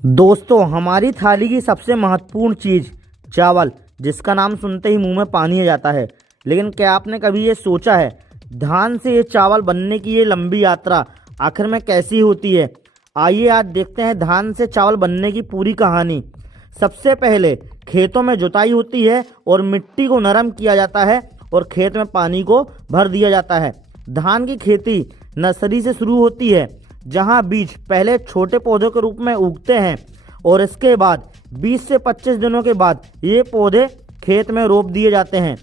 दोस्तों, हमारी थाली की सबसे महत्वपूर्ण चीज़ चावल, जिसका नाम सुनते ही मुंह में पानी आ जाता है। लेकिन क्या आपने कभी ये सोचा है, धान से ये चावल बनने की ये लंबी यात्रा आखिर में कैसी होती है? आइए आज देखते हैं धान से चावल बनने की पूरी कहानी। सबसे पहले खेतों में जुताई होती है और मिट्टी को नरम किया जाता है और खेत में पानी को भर दिया जाता है। धान की खेती नर्सरी से शुरू होती है, जहां बीज पहले छोटे पौधों के रूप में उगते हैं और इसके बाद 20 से 25 दिनों के बाद ये पौधे खेत में रोप दिए जाते हैं।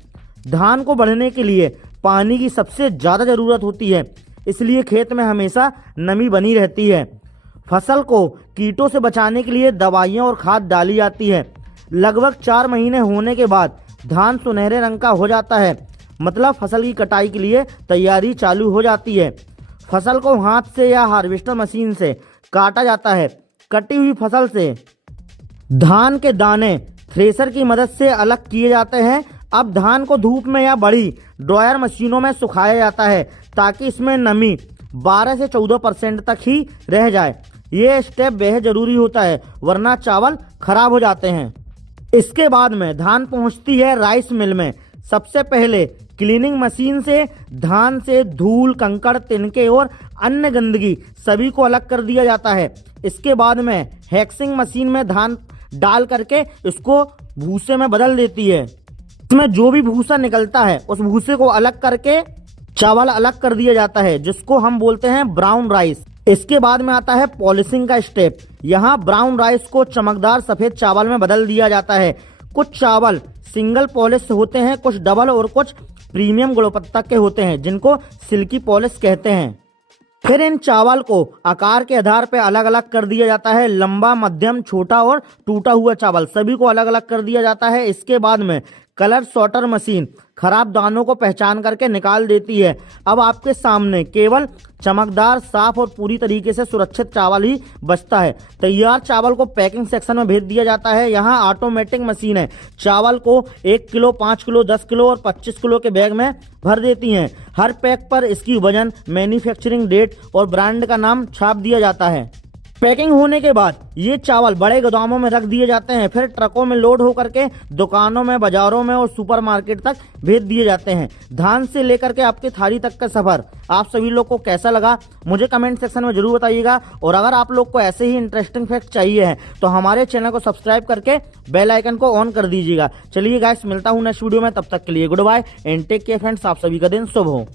धान को बढ़ने के लिए पानी की सबसे ज़्यादा ज़रूरत होती है, इसलिए खेत में हमेशा नमी बनी रहती है। फसल को कीटों से बचाने के लिए दवाइयाँ और खाद डाली जाती है। लगभग 4 महीने होने के बाद धान सुनहरे रंग का हो जाता है, मतलब फसल की कटाई के लिए तैयारी चालू हो जाती है। फसल को हाथ से या हार्वेस्टर मशीन से काटा जाता है। कटी हुई फसल से धान के दाने थ्रेशर की मदद से अलग किए जाते हैं। अब धान को धूप में या बड़ी ड्रायर मशीनों में सुखाया जाता है, ताकि इसमें नमी 12 से 14% तक ही रह जाए। ये स्टेप बेहद जरूरी होता है, वरना चावल खराब हो जाते हैं। इसके बाद में धान पहुंचती है राइस मिल में। सबसे पहले क्लीनिंग मशीन से धान से धूल, कंकड़, तिनके और अन्य गंदगी सभी को अलग कर दिया जाता है। इसके बाद में हैक्सिंग मशीन में धान डाल करके इसको भूसे में बदल देती है। इसमें जो भी भूसा निकलता है उस भूसे को अलग करके चावल अलग कर दिया जाता है, जिसको हम बोलते हैं ब्राउन राइस। इसके बाद में आता है पॉलिशिंग का स्टेप। यहाँ ब्राउन राइस को चमकदार सफेद चावल में बदल दिया जाता है। कुछ चावल सिंगल पॉलिश होते हैं, कुछ डबल और कुछ प्रीमियम गुणवत्ता के होते हैं, जिनको सिल्की पॉलिश कहते हैं। फिर इन चावल को आकार के आधार पर अलग अलग कर दिया जाता है। लंबा, मध्यम, छोटा और टूटा हुआ चावल सभी को अलग अलग कर दिया जाता है। इसके बाद में कलर सॉर्टर मशीन खराब दानों को पहचान करके निकाल देती है। अब आपके सामने केवल चमकदार, साफ और पूरी तरीके से सुरक्षित चावल ही बचता है। तैयार चावल को पैकिंग सेक्शन में भेज दिया जाता है। यहाँ ऑटोमेटिक मशीन है, चावल को 1 किलो, 5 किलो, 10 किलो और 25 किलो के बैग में भर देती हैं। हर पैक पर इसकी वजन, मैन्युफैक्चरिंग डेट और ब्रांड का नाम छाप दिया जाता है। पैकिंग होने के बाद ये चावल बड़े गोदामों में रख दिए जाते हैं। फिर ट्रकों में लोड होकर के दुकानों में, बाजारों में और सुपरमार्केट तक भेज दिए जाते हैं। धान से लेकर के आपकी थाली तक का सफर आप सभी लोग को कैसा लगा, मुझे कमेंट सेक्शन में जरूर बताइएगा। और अगर आप लोग को ऐसे ही इंटरेस्टिंग फैक्ट चाहिए हैं तो हमारे चैनल को सब्सक्राइब करके बेल आइकन को ऑन कर दीजिएगा। चलिए गाइस, मिलता हूँ नेक्स्ट वीडियो में। तब तक के लिए good bye and take care friends. आप सभी का दिन शुभ हो।